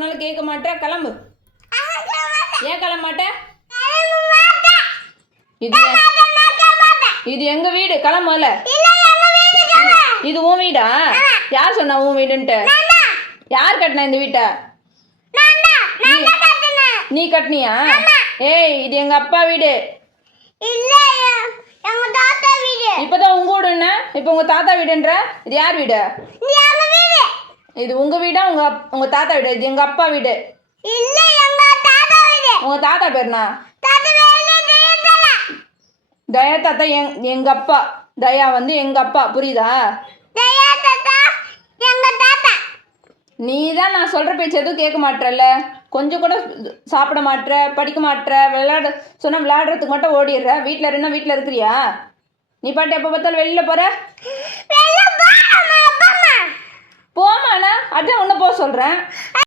சொன்னாலும் கேட்க மாட்டே, கிளம்பு. ஏன் கிளம்ப மாட்டேன்? இது எங்க வீடு, கிளம்புல. இது உன் வீடா? யார் சொன்னா உன் வீடுன்ட்டு? யார் கட்டினா இந்த வீட்டை? நீ கட்டினியா? ஏய், இது எங்க அப்பா வீடு. இப்பதான் உங்க வீடுன்னா இப்ப உங்க தாத்தா வீடுன்ற. இது யார் வீடு? இது உங்க வீடா உங்க தாத்தா வீடு? இது எங்க அப்பா வீடு. உங்க தாத்தா பேருனா? தயா தாத்தா எங்க அப்பா. தயா வந்து எங்க அப்பா, புரியுதா? நீ தான் நான் சொல்ற பேச்சு எதுவும் கேட்க மாட்டேல. கொஞ்சம் கூட சாப்பிட மாட்டேற, படிக்க மாட்டேற, சொன்னா விளையாடுறதுக்கு மட்டும் ஓடிடுற. வீட்டில் இருந்தா வீட்டில் இருக்கிறியா? நீ பாட்டு எப்போ பார்த்தாலும் வெளியில் போற. போமாண்ணா, அதான் ஒன்று போக சொல்கிறேன்.